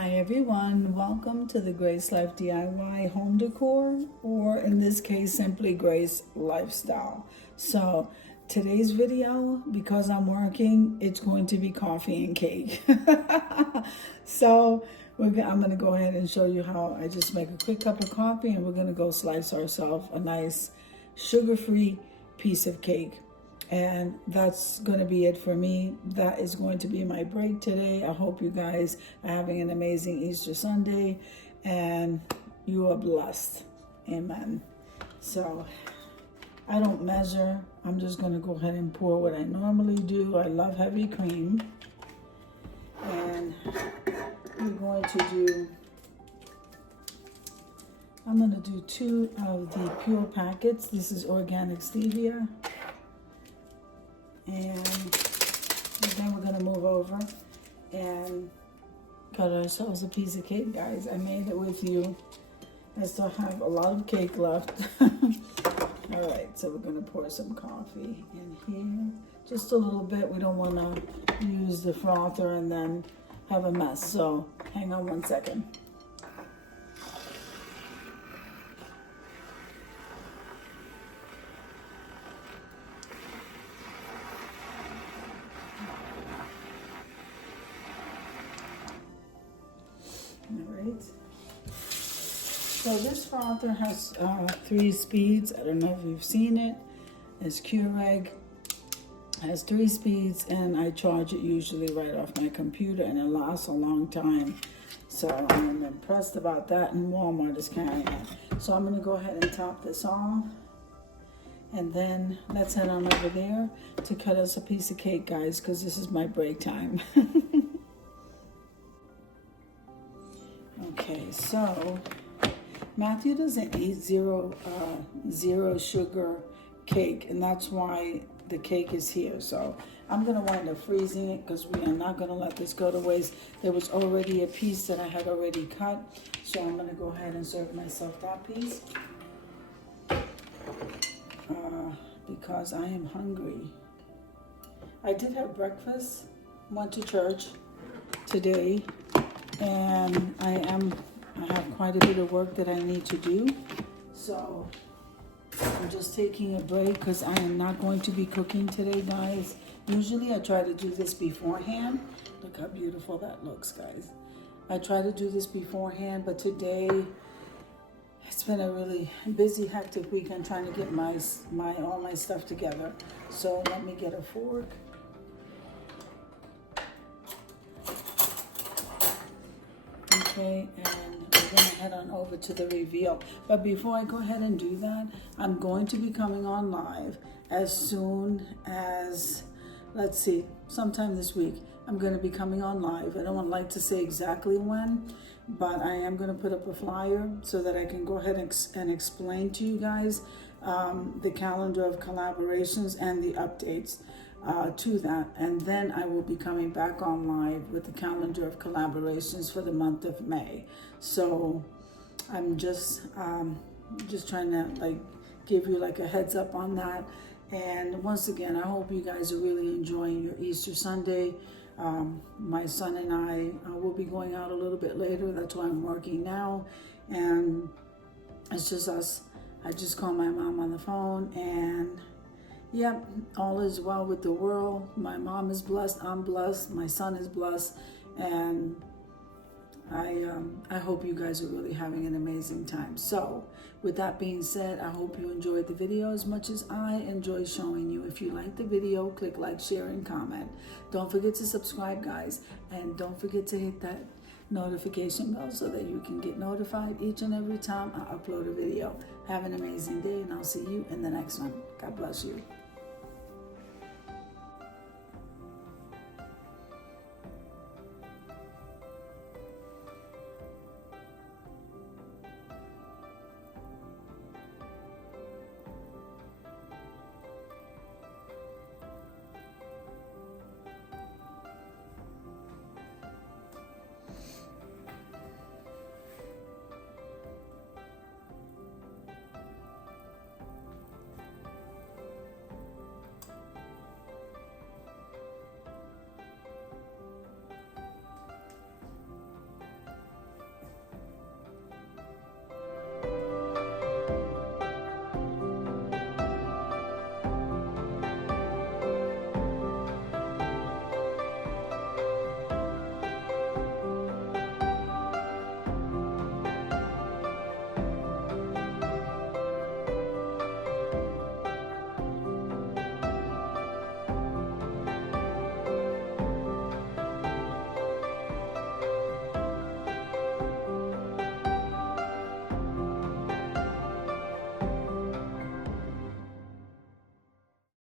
Hi everyone, welcome to the Grace Life DIY home decor, or in this case simply Grace Lifestyle. So today's video, because I'm working, it's going to be coffee and cake. So I'm going to go ahead and show you how I just make a quick cup of coffee, and we're going to go slice ourselves a nice sugar-free piece of cake. And that's going to be it for me. That is going to be my break today. I hope you guys are having an amazing Easter Sunday and you are blessed. Amen. So I don't measure. I'm just going to go ahead and pour what I normally do. I love heavy cream. And I'm going to do 2 of the pure packets. This is organic stevia. And then we're gonna move over and cut ourselves a piece of cake, guys. I made it with you. I still have a lot of cake left. All right, so we're gonna pour some coffee in here. Just a little bit. We don't wanna use the frother and then have a mess. So hang on one second. Alright, so this frother has 3 speeds. I don't know if you've seen it. It's Keurig, has 3 speeds, and I charge it usually right off my computer, and it lasts a long time. So I'm impressed about that, and Walmart is carrying it. So I'm going to go ahead and top this off, and then let's head on over there to cut us a piece of cake, guys, because this is my break time. Okay, so Matthew doesn't eat zero sugar cake, and that's why the cake is here. So I'm gonna wind up freezing it because we are not gonna let this go to waste. There was already a piece that I had already cut, so I'm gonna go ahead and serve myself that piece because I am hungry. I did have breakfast, went to church today, and I have quite a bit of work that I need to do. So I'm just taking a break because I am not going to be cooking today, guys. Usually I try to do this beforehand. Look how beautiful that looks, guys. I try to do this beforehand, but today it's been a really busy, hectic week. I'm trying to get all my stuff together. So let me get a fork. Okay, and we're gonna head on over to the reveal. But before I go ahead and do that, I'm going to be coming on live as soon as, let's see, sometime this week. I'm gonna be coming on live. I don't like to say exactly when, but I am gonna put up a flyer so that I can go ahead and explain to you guys the calendar of collaborations and the updates to that, and then I will be coming back on live with the calendar of collaborations for the month of May. So I'm just trying to give you a heads up on that. And once again, I hope you guys are really enjoying your Easter Sunday. My son and I will be going out a little bit later. That's why I'm working now, and it's just us. I just called my mom on the phone, and yep, all is well with the world. My mom is blessed, I'm blessed, my son is blessed, and I hope you guys are really having an amazing time. So with that being said, I hope you enjoyed the video as much as I enjoy showing you. If you like the video, click like, share, and comment. Don't forget to subscribe, guys, and don't forget to hit that notification bell so that you can get notified each and every time I upload a video. Have an amazing day, and I'll see you in the next one. God bless you.